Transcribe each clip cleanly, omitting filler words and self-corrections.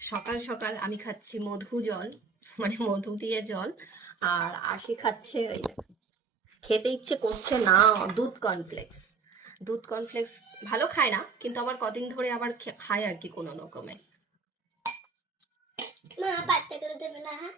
সকাল সকাল আমি খাচ্ছি মধু জল, মানে মধু দিয়ে জল। আর আশি খাচ্ছে ওই খেতে ইচ্ছে করছে না দুধ কর্নফ্লেক্স। দুধ কর্নফ্লেক্স ভালো খায় না, কিন্তু আবার কদিন ধরে আবার খায় আর কি কোনো রকমে। মা 5 টাকা দেবে না? হ্যাঁ,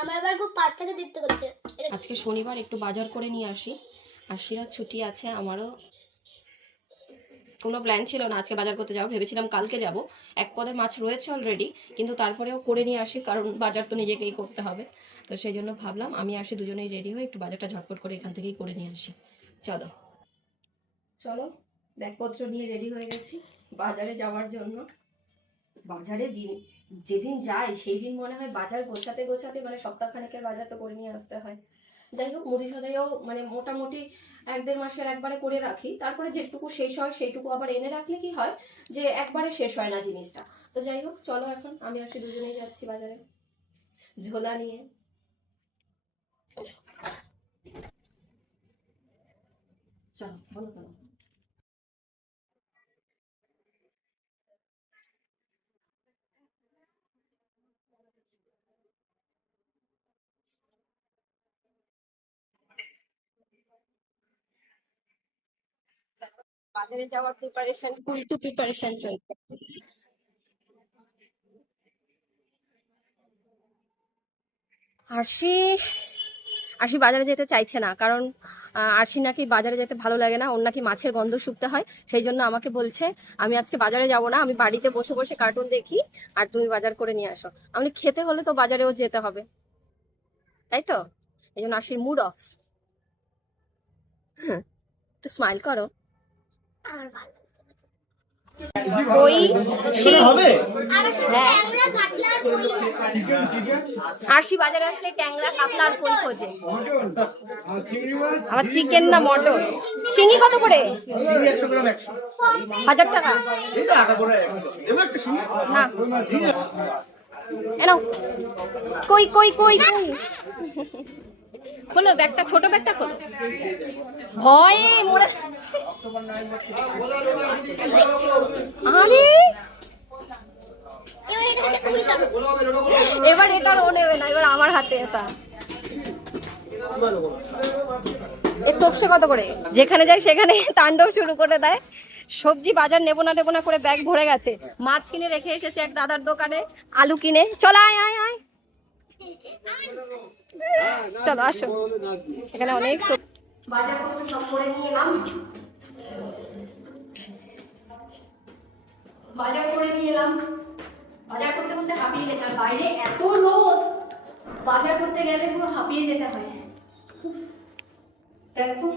আমার আবার খুব 5 টাকা দিতে করছে। আজকে শনিবার, একটু বাজার করে নিয়ে আসি। আশিরা ছুটি আছে, আমারও কোনো প্ল্যান ছিল না আজকে বাজার করতে যাবো, ভেবেছিলাম কালকে যাব। এক পদের মাছ রয়েছে অলরেডি, কিন্তু তারপরেও করে নিয়ে আসি, কারণ বাজার তো নিজেকেই করতে হবে। তো সেই জন্য ভাবলাম আমি আসি, দুজনেই রেডি হয়ে একটু বাজারটা ঝটপট করে এখান থেকেই করে নিয়ে আসি। চলো চলো, ব্যাগপত্র নিয়ে রেডি হয়ে গেছি বাজারে যাওয়ার জন্য। বাজারে যেদিন যাই সেই দিন মনে হয় বাজার গোছাতে গোছাতে মানে সপ্তাহখানেকের বাজার তো করে নিয়ে আসতে হয়। যাই হোক, মুদি সদাইও মানে মোটামুটি 1-1.5 মাসের একবারে করে রাখি, তারপরে যেটুকু শেষ হয় সেইটুকু আবার এনে রাখলে কি হয় যে একবারে শেষ হয় না জিনিসটা। তো যাই হোক, চলো এখন আমি আসি, দুজনেই যাচ্ছি বাজারে ঝোলা নিয়ে। চলো, বলো বলো। বাজারে যাওয়ার প্রিপারেশন, ফুল প্রিপারেশন চলছে। আরশি আরশি বাজারে যেতে চাইছে না, কারণ আরশি নাকি বাজারে যেতে ভালো লাগে না, ওর নাকি মাছের গন্ধ শুকতে হয়। সেই জন্য আমাকে বলছে আমি আজকে বাজারে যাব না, আমি বাড়িতে বসে বসে কার্টুন দেখি, আর তুমি বাজার করে নিয়ে আসো। আমি খেতে হলে তো বাজারেও যেতে হবে, তাই তো? এই জন্য আরশির মুড অফ। একটু স্মাইল করো। আমার ভালো লাগছে। কই হবে। হ্যাঁ, ট্যাংরা, কাতলা আর কই। আরশি বাজারে আসলে ট্যাংরা, কাতলা আর কই খোঁজে। আবার চিকেন না মটন। শিঙি কত করে? 100 গ্রাম 100। 1000 টাকা? এই তো আগা করে দেবো একটা সিঙ্গি। না, এনো। কই কই কই কই খোলো ব্যাগটা, ছোট ব্যাগটা খোলো। ভয়ে মরে যাচ্ছে। আরে এবার এটা ও নেবে না, এবার আমার হাতে এটা। এর তপসে কত করে? যেখানে যাই সেখানে তাণ্ডব শুরু করে দেয়। সবজি বাজার নেবো না করে ব্যাগ ভরে গেছে। মাছ কিনে রেখে এসেছে এক দাদার দোকানে, আলু কিনে। চল আয় আয় আয়, চলো আসো, এখানে অনেক বাজার করতে সব করে নিয়ে এলাম। বাজার করে নিয়ে এলাম, বাজার করতে করতে হাঁপিয়ে গেছে, আর বাইরে এত রোদ, বাজার করতে গেলে পুরো হাঁপিয়ে যেতে হয়। দেখো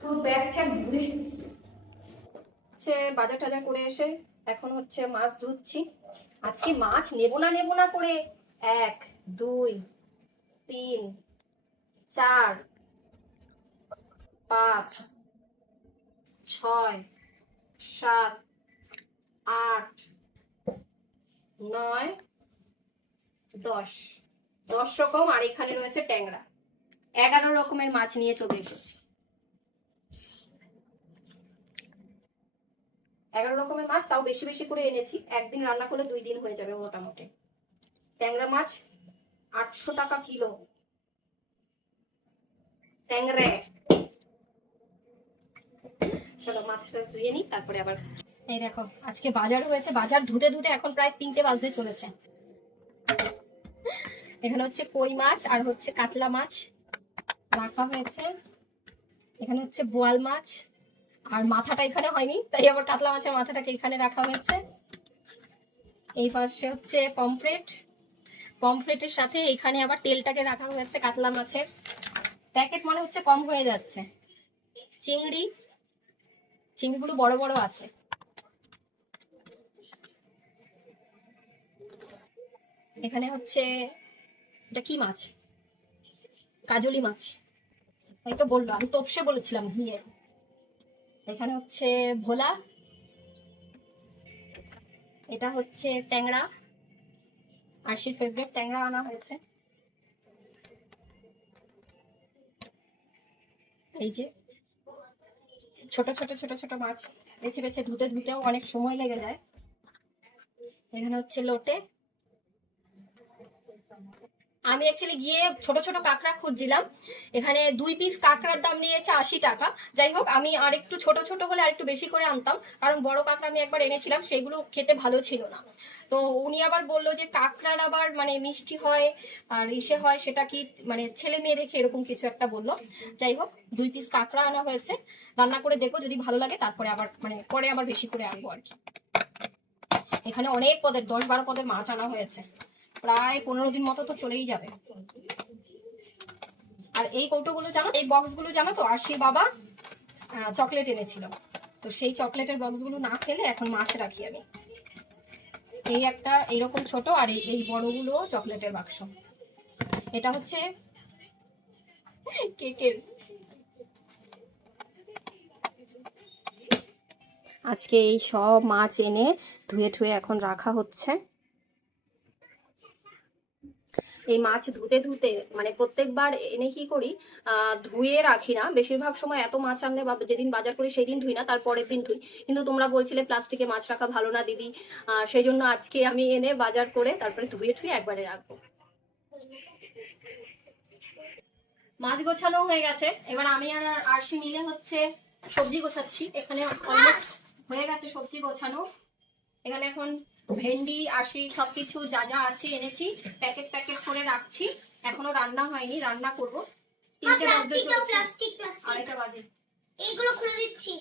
পুরো ব্যাগ ট্যাগ ধুয়ে হচ্ছে বাজার টাজার করে এসে এখন হচ্ছে মাছ ধুচ্ছি। আজকে মাছ নেবো না করে 1 2 3 4 5 6 7 8 9 10 10 রকম, আর এখানে রয়েছে ট্যাংরা। 11 রকমের মাছ নিয়ে চলে এসেছি। 11 রকমের মাছ, তাও বেশি বেশি করে এনেছি, একদিন রান্না করলে 2 দিন হয়ে যাবে মোটামুটি। ট্যাংরা মাছ 800 টাকা কিলো। ট্যাংরা। চলো মাছ টাছ ধুয়ে নিই, তারপরে আবার। এই দেখো আজকে বাজার হয়েছে, বাজার ধুতে ধুতে এখন প্রায় 3টে বাজতে চলেছে। এখানে হচ্ছে কই মাছ আর হচ্ছে কাতলা মাছ রাখা হয়েছে। এখানে হচ্ছে বোয়াল মাছ, আর মাথাটা এখানে হয়নি, তাই আবার কাতলা মাছের মাথাটাকে এখানে রাখা হয়েছে। এই পাশে হচ্ছে পমফ্রেট, পমফ্রেটের সাথে এখানে আবার তেলটাকে রাখা হয়েছে কাতলা মাছের। প্যাকেট মনে হচ্ছে কম হয়ে যাচ্ছে। চিংড়ি, চিংড়িগুলো বড় বড় আছে। এখানে হচ্ছে এটা কি মাছ? কাজলি মাছ, এই তো বললো, আমি তপসে বলেছিলাম ঘিয়ে। এখানে হচ্ছে ভোলা, এটা হচ্ছে ট্যাংরা, আরশির ফেভারিট ট্যাংরা আনা হয়েছে। এই যে ছোট ছোট ছোট ছোট মাছ, বেছে বেছে ধুতেও অনেক সময় লেগে যায়। এখানে হচ্ছে লোটে। আমি অ্যাকচুয়ালি গিয়ে ছোট ছোট কাঁকড়া খুঁজছিলাম, এখানে 2 পিস কাঁকড়ার দাম নিয়েছে 80 টাকা। যাই হোক, আমি আর একটু ছোট ছোট হলে আর একটু বেশি করে আনতাম, কারণ বড় কাঁকড়া আমি একবার এনেছিলাম, সেগুলো খেতে ভালো ছিল না। তো উনি আবার বললো যে কাঁকড়ার আবার মানে মিষ্টি হয় আর ইসে হয়, সেটা কি মানে ছেলে মেয়ে দেখে এরকম কিছু একটা বললো। যাই হোক, 2 পিস কাঁকড়া আনা হয়েছে, রান্না করে দেখবো, যদি ভালো লাগে তারপরে আবার মানে পরে আবার বেশি করে আনবো আর কি। এখানে অনেক পদের 10-12 পদের মাছ আনা হয়েছে, প্রায় 15 দিন মতো তো চলেই যাবে। আর এই কৌটোগুলো জানো, এই বক্সগুলো জানো তো, আরশি বাবা চকলেট এনেছিল, তো সেই চকলেটের বক্সগুলো না ফেলে এখন মাছ রাখি আমি। এই একটা এইরকম ছোট, আর এই বড়গুলো চকলেটের বাক্স। এটা হচ্ছে কেকের। আজকে এই সব মাছ এনে ধুয়ে ঠুয়ে এখন রাখা হচ্ছে। এই মাছ ধুতে মানে প্রত্যেকবার এনে কি করি, ধুয়ে রাখি না, বেশিরভাগ সময় এত মাছ আনলে বা যেদিন বাজার করি সেই দিন ধুই না, তার পরের দিন ধুই। কিন্তু তোমরা বলছিলে প্লাস্টিকে মাছ রাখা ভালো না দিদি, সেই জন্য আজকে আমি এনে বাজার করে তারপরে ধুয়ে ঠুয়ে একবারে রাখবো। মাছ গোছানো হয়ে গেছে, এবার আমি আর আরশি মিলে হচ্ছে সবজি গোছাচ্ছি। এখানে অলমোস্ট হয়ে গেছে সবজি গোছানো। এখানে এখন ভেন্ডি আরশি সবকিছু যা যা আছে এনেছি, প্যাকেট প্যাকেট করে রাখছি। এখনো রান্না হয়নি, রান্না করবো। 3টে বাজতে চলেছে, আড়াইটা বাজে। এইগুলো খুলে দিচ্ছি।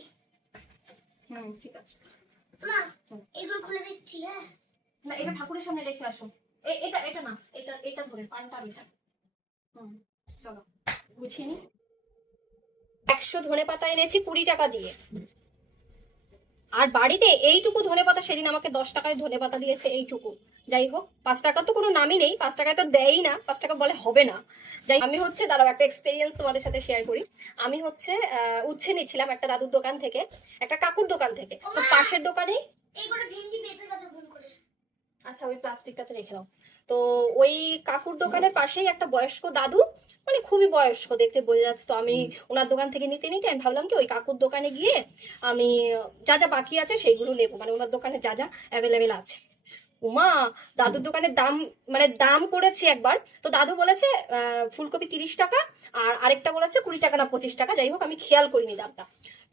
ঠিক আছে মা, এইগুলো খুলে দিচ্ছি। হ্যাঁ না, এটা ঠাকুরের সামনে রেখে আসো। এটা না, এটা ধরে পানটা এটা। চলো গুছিয়ে নি। 100 ধনেপাতা এনেছি 20 টাকা দিয়ে। আর বাড়িতে এইটুকু ধনেপাতা সেদিন আমাকে 10 টাকায় ধনেপাতা দিয়েছে, এইটুকু। যাই হোক, 5 টাকা তো কোনো নামই নেই, 5 টাকায় তো দেয়ই না, 5 টাকা বলে হবে না। যাই, আমি হচ্ছে দাঁড়াও একটা এক্সপিরিয়েন্স তোমাদের সাথে শেয়ার করি। আমি হচ্ছে উচ্ছে নিয়েছিলাম একটা দাদুর দোকান থেকে, একটা কাকুর দোকান থেকে, তো পাশের দোকানেই। এইগুলো ভেন্ডি বেঁচে গেছে ভুল করে। আচ্ছা, ওই প্লাস্টিকটাতে রেখে দাও। তো ওই কাকুর দোকানের পাশেই একটা বয়স্ক দাদু, মানে খুবই বয়স্ক, দেখতে বোঝা যাচ্ছে। তো আমি ওনার দোকান থেকে নিতে নিতে আমি ভাবলাম কি ওই কাকুর দোকানে গিয়ে আমি যা যা বাকি আছে সেইগুলো নেবো, মানে ওনার দোকানে যা যা অ্যাভেলেবেল আছে। উমা, দাদুর দোকানের দাম মানে দাম করেছি একবার, তো দাদু বলেছে ফুলকপি 30 টাকা, আর আরেকটা বলেছে 20 টাকা না 25 টাকা। যাই হোক, আমি খেয়াল করিনি দামটা।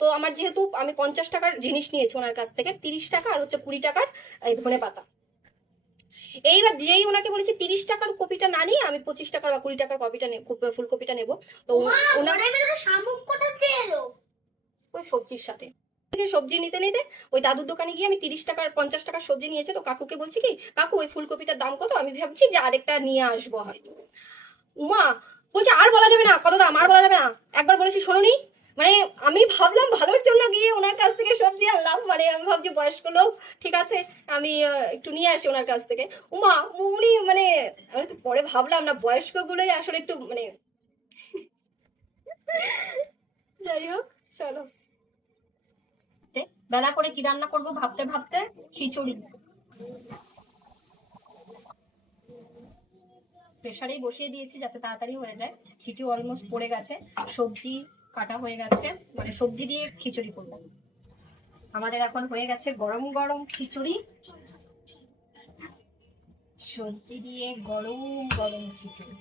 তো আমার যেহেতু আমি 50 টাকার জিনিস নিয়েছি ওনার কাছ থেকে, 30 টাকা আর হচ্ছে 20 টাকার এই ধনে পাতা। এইবার যেই ওনাকে বলেছি 30 টাকার কপিটা না নিয়ে আমি 25 টাকার বা 20 টাকার কপিটা ফুলকপিটা নেবো, তো ওনার শামুক কোথা থেকে এলো? ওই সবজির সাথে সবজি নিতে নিতে ওই দাদুর দোকানে গিয়ে আমি 30 টাকার 50 টাকার সবজি নিয়েছে। তো কাকুকে বলছি কি, কাকু ওই ফুলকপিটার দাম কত? আমি ভাবছি যে আরেকটা নিয়ে আসবো হয়তো। উমা বলছে আর বলা যাবে না, কত দাম আর বলা যাবে না, একবার বলেছি শোনোনি। মানে আমি ভাবলাম ভালোর জন্য গিয়ে ওনার কাছ থেকে সবজি আনলাম, মানে আমি ভাবছি বয়স্ক লোক, ঠিক আছে আমি একটু নিয়ে আসি ওনার কাছ থেকে। উমা উনি মানে, আমি তো পরে ভাবলাম না বয়স্ক গুলোই আসলে একটু মানে যাই হোক, চলো। বেলা করে কি রান্না করবো ভাবতে ভাবতে খিচুড়ি প্রেসারেই বসিয়ে দিয়েছি যাতে তাড়াতাড়ি হয়ে যায়। খিচুড়ি অলমোস্ট পড়ে গেছে, সবজি কাটা হয়ে গেছে, মানে সবজি দিয়ে খিচুড়ি করবো। আমাদের এখন হয়ে গেছে গরম গরম খিচুড়ি, সবজি দিয়ে গরম গরম খিচুড়ি।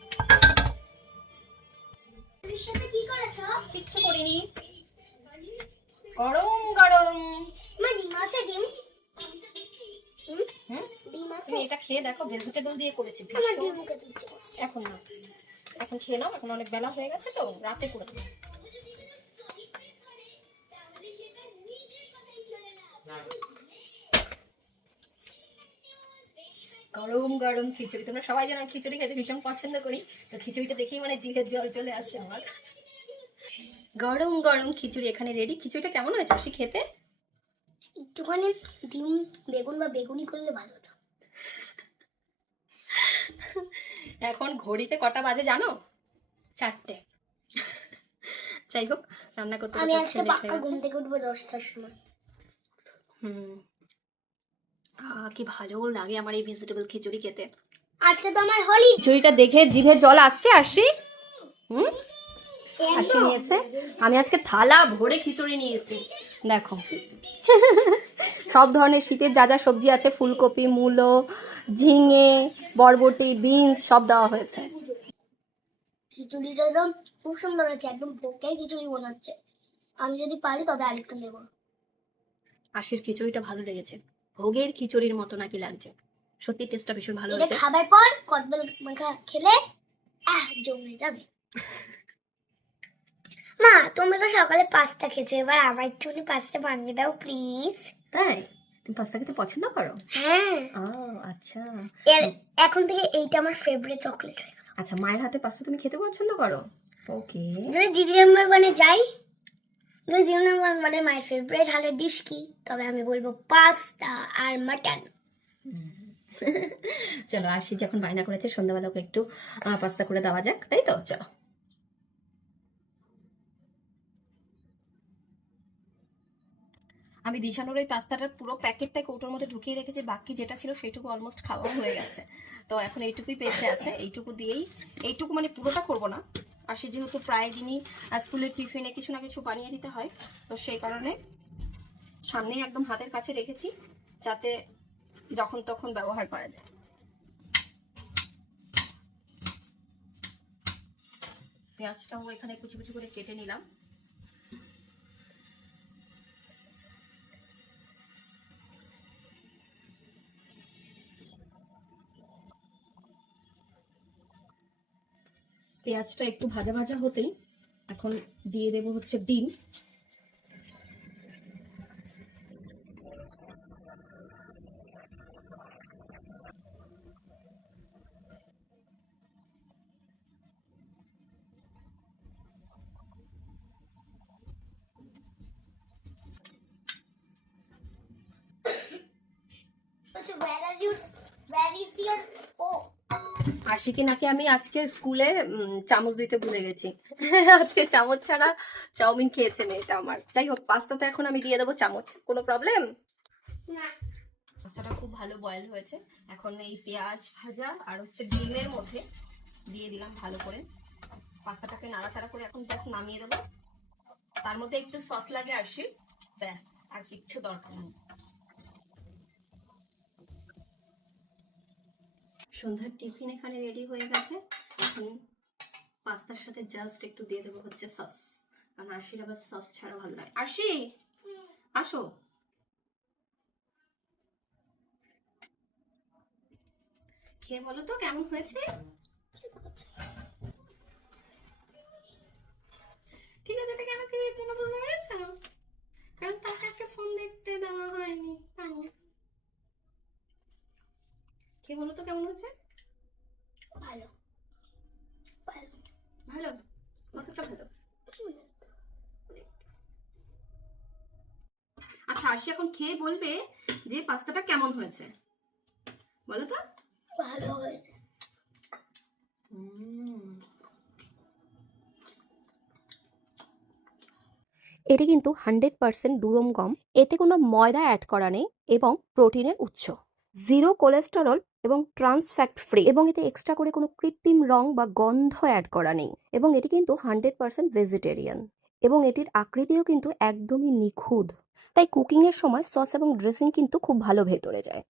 কি করেছো? কিচ্ছু করিনি, গরম গরম। মা, ডিম আছে? ডিম ডিম আছে? তুমি এটা খেয়ে দেখো, ভেজিটেবল দিয়ে করেছি, আমার ডিম মুখে দিতে। এখন না, এখন খেয়ে নাও, এখন অনেক বেলা হয়ে গেছে, তো রাতে করে দেবো। গরম গরম খিচুড়ি। তোমরা সবাই জানো খিচুড়ি খেতে ভীষণ পছন্দ করি, তো খিচুড়িটা দেখেই মানে জিভের জল চলে আসছে আমার। গরম গরম খিচুড়ি এখানে রেডি। খিচুড়িটা কেমন হয়েছে আসি খেতে? একটুখানি ডিম বেগুন বা বেগুনি করলে ভালো হতো। এখন ঘড়িতে কটা বাজে জানো? 4টে। যাই হোক, রান্না করতে আমি আজকে পাক্কা ঘুম থেকে উঠবো 10টার সময়। কি ভালো লাগে আমার এই ভেজিটেবল খিচুড়ি খেতে। আজকে তো আমার হোলি। খিচুড়িটা দেখে জিভে জল আসছে আসি। আশি নিয়েছে, আমি আজকে থালা ভরে খিচুড়ি নিয়েছি। দেখো সব ধরনের শীতের যা যা সবজি আছে, ফুলকপি, মূলো, ঝিঙে, বরবটি, বিনস সব দেওয়া হয়েছে। খিচুড়িটা একদম খুব সুন্দর হয়েছে, একদম বোকে খিচুড়ি বানাচ্ছে। আমি যদি পারি তবে আরেকটু নেবো। আশির খিচুড়িটা ভালো লেগেছে, ভোগের খিচুড়ির মতো নাকি লাগছে, সত্যি টেস্টটা ভীষণ ভালো এটা হয়েছে। খাবার পর কদবেল মাখা খেলে জমে যাবে। মা তুমি তো সকালে পাস্তা খেয়েছো, এবার আবার একটুখানি পাস্তা বানিয়ে দাও প্লিজ। তাই তুমি পাস্তা খেতে পছন্দ করো? হ্যাঁ, ও আচ্ছা। এর এখন থেকে এইটা আমার ফেভারিট চকলেট হয়ে গেল। আচ্ছা, মায়ের হাতে পাস্তা তুমি খেতে পছন্দ করো? ওকে। যদি দিদি নাম্বার ওয়ানে যাই, যদি দিদি নাম্বার ওয়ানে মায়ের ফেভারিট হালের ডিশ কি, তবে আমি বলবো পাস্তা আর মাটন। চলো, আশি যখন বায়না করেছে সন্ধ্যাবেলা ওকে একটু পাস্তা করে দেওয়া যাক, তাই তো? চলো। আমি দিশানোর ওই পাস্তাটার পুরো প্যাকেটটা কৌটোর মধ্যে ঢুকিয়ে রেখেছি, বাকি যেটা ছিল সেইটুকু অলমোস্ট খাওয়া হয়ে গেছে। তো এখন এইটুকুই বেঁচে আছে, এইটুকু দিয়েই, এইটুকু মানে পুরোটা করব না, আর সে যেহেতু প্রায় দিনই স্কুলের টিফিনে কিছু না কিছু বানিয়ে দিতে হয়, তো সেই কারণে সামনেই একদম হাতের কাছে রেখেছি, যাতে যখন তখন ব্যবহার করা যায়। পেঁয়াজটাও এখানে কুচি কুচি করে কেটে নিলাম। পেঁয়াজটা একটু ভাজা ভাজা হতেই এখন দিয়ে দেব হচ্ছে ডিম। আশিকে নাকি আমি আজকে স্কুলে চামচ দিতে ভুলে গেছি। আজকে চামচ ছাড়া চাউমিন খেয়েছে মেয়েটা আমার। যাই হোক, পাস্তাতে এখন আমি দিয়ে দেবো চামচ, কোনো প্রবলেম না। পাস্তাটা খুব ভালো বয়েল হয়েছে, এখন এই পেঁয়াজ ভাজা আর হচ্ছে ডিমের মধ্যে দিয়ে দিলাম ভালো করে। পাস্তাটাকে নাড়াচাড়া করে এখন জাস্ট নামিয়ে দেবো। তার মধ্যে একটু সস লাগে আশি, ব্যাস আর কিচ্ছু দরকার নেই। সন্ধ্যার টিফিন এখানে রেডি হয়ে গেছে। এখন পাস্তার সাথে জাস্ট একটু দিয়ে দেবো হচ্ছে সস, কারণ আরশির আবার সস ছাড়া ভালো লাগে। আরশি আসো, খেয়ে বলো তো কেমন হয়েছে। ঠিক আছে, এটা কেন খেয়ে জন্য বুঝতে পেরেছো? কারণ তার কাছে ফোন দেখতে দেওয়া হয়নি, তাই না? খেয়ে বলো তো কেমন হচ্ছে। ভালো ভালো ভালো, কতটা ভালো? আচ্ছা, আরশি এখন খেয়ে বলবে যে পাস্তাটা কেমন হয়েছে, বলো তো। ভালো হয়েছে। এটি কিন্তু 100% দুরম গম, এতে কোনো ময়দা অ্যাড করা নেই এবং প্রোটিনের উৎস, জিরো কোলেস্টেরল এবং ট্রান্স ফ্যাট ফ্রি, এবং এতে এক্সট্রা করে কোনো কৃত্রিম রং বা গন্ধ অ্যাড করা নেই, এবং এটি কিন্তু 100% ভেজিটেরিয়ান, এবং এটির আকৃতিও কিন্তু একদমই নিখুঁত, তাই কুকিংয়ের সময় সস এবং ড্রেসিং কিন্তু খুব ভালো ভেতরে যায়।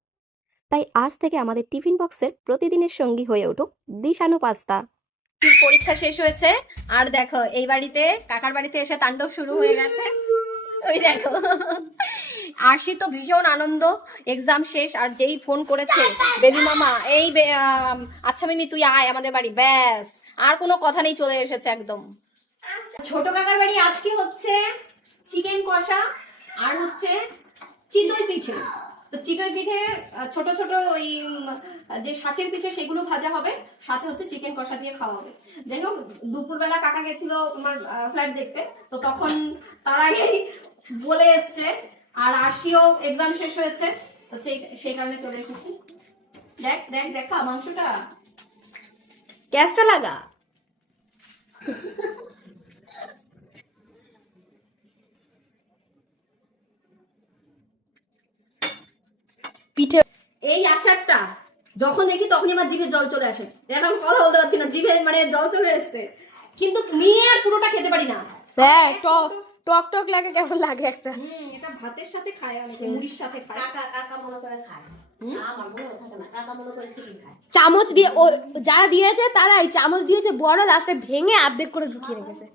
তাই আজ থেকে আমাদের টিফিন বক্সের প্রতিদিনের সঙ্গী হয়ে উঠুক দিশানো পাস্তা। পরীক্ষা শেষ হয়েছে, আর দেখো এই বাড়িতে কাকার বাড়িতে এসে তাণ্ডব শুরু হয়ে গেছে। ওই দেখো, আরশি তো ভীষণ আনন্দ, এক্সাম শেষ, আর যেই ফোন করেছে বেবি মামা এই আচ্ছা মিমি তুই আয় আমাদের বাড়ি, ব্যাস আর কোনো কথা নেই, চলে এসেছে একদম। ছোট কাকার বাড়ি আজকে হচ্ছে চিকেন কষা আর হচ্ছে চিতই পিঠে। তো চিতই পিঠে ছোট ছোট ওই যে সাঁচের পিঠে সেগুলো ভাজা হবে, সাথে হচ্ছে চিকেন কষা দিয়ে খাওয়া হবে। যাই হোক, দুপুরবেলা কাকা গেছিল তোমার ফ্ল্যাট দেখতে, তো তখন তার আগেই বলে এসছে, আর আরশিও এক্সাম শেষ হয়েছে, তো সেই কারণে চলে এসেছি। দেখ দেখ দেখা মাংসটা কেসা লাগা। পিঠে এই আচারটা যখন দেখি তখনই আমার জিভে জল চলে আসে, এখন কথা বলতে পারছি না, জিভে মানে জল চলে এসছে। কিন্তু নিয়ে আর পুরোটা খেতে পারি না। হ্যাঁ টক টক লাগে, কেমন লাগে একটা। এটা ভাতের সাথে খায়, অনেকে মুড়ির সাথে খায়। চামচ দিয়ে যারা দিয়েছে তারাই চামচ দিয়েছে বড়, লাস্টে ভেঙে অর্ধেক করে ঢুকিয়ে রেখেছে।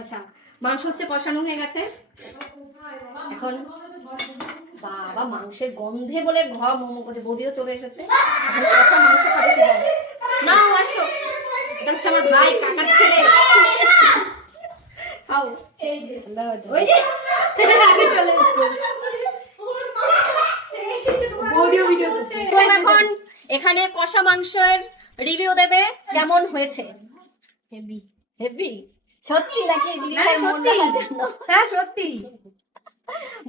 আচ্ছা, মাংস হচ্ছে কষানো হয়ে গেছে। এখন বাবা মাংসের গন্ধে বলে ঘা মোমো করছে, বৌদিও চলে এসেছে। এখন কষা মাংস খাবে সে যাবে। না আসো, এটা হচ্ছে আমার ভাই, কাকার ছেলে। খাও। ওই যে আগে চলে এসেছে। বৌদিও ভিডিও করছে। তো এখন এখানে কষা মাংসের রিভিউ দেবে, কেমন হয়েছে? হেভি। হেভি সত্যি নাকি দিদি? সত্যি, হ্যাঁ সত্যি,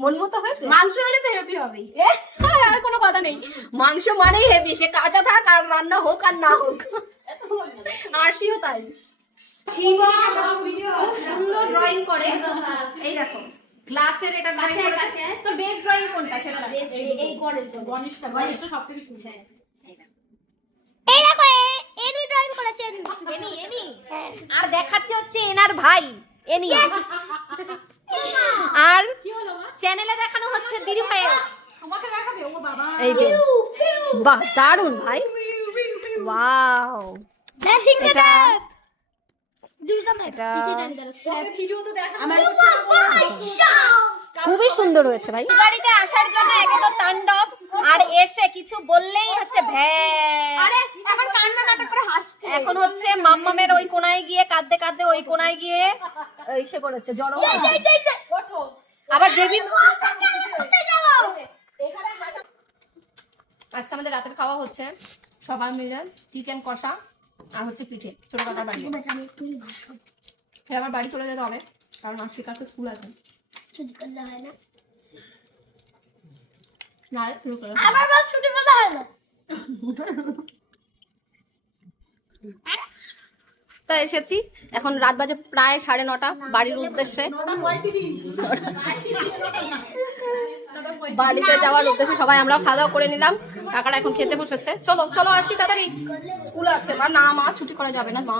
মন মতো হয়েছে। মাংস হলে তো হেভি হবেই, আর কোনো কথা নেই। মাংস মানেই হেভি, সে কাঁচা থাক আর রান্না হোক আর না হোক। আর সিও তাই। শিবা খুব সুন্দর ড্রয়িং করে। এই দেখো গ্লাসের এটা ড্রয়িং করেছে। তোর বেস্ট ড্রয়িং কোনটা সেটা? এই গণেশটা সবথেকে সুন্দর। এই দেখো এনি ড্রয়িং করেছেন। এনি আর দেখাচ্ছে হচ্ছে এনার ভাই এনি। আর চ্যানেলে দেখানো হচ্ছে দিদি ভাই। আমাকে দেখাবে? ও বাবা, এই যে বাহ, দারুণ ভাই, ওয়াও। এটা এটা ভিডিও তো দেখা আমার খুবই সুন্দর হয়েছে ভাই। বাড়িতে আসার জন্য একে তো তাণ্ডব, আর এসে কিছু বললেই হচ্ছে ভ্যা। আরে এখন কান্না নাটক করে হাসছে। এখন হচ্ছে মাম্মামের ওই কোনায় গিয়ে কাঁদতে কাঁদতে ওই কোনায় গিয়ে ইসে করেছে জড়ো। ওঠো, আবার দেবী এখানে হাসা। আজকে আমাদের রাতের খাওয়া হচ্ছে সবাই মিলে চিকেন কষা আর হচ্ছে পিঠে ছোট কাকার বাড়ি। হ্যাঁ, আবার বাড়ি চলে যেতে হবে কারণ আশিকার তো স্কুল আছে। ছুটি করলে হয় না, না রে, শুরু করে আমার বাবা ছুটি করলে হয় না। তা এসেছি, এখন রাত বাজে প্রায় 9:30 বাড়ির উদ্দেশ্যে, বাড়িতে যাওয়ার উদ্দেশ্যে সবাই আমরা খাওয়া দাওয়া করে নিলাম। কাকারা এখন খেতে বসেছে। চলো চলো আসি তাড়াতাড়ি, স্কুল আছে। মা না, মা ছুটি করা যাবে না মা।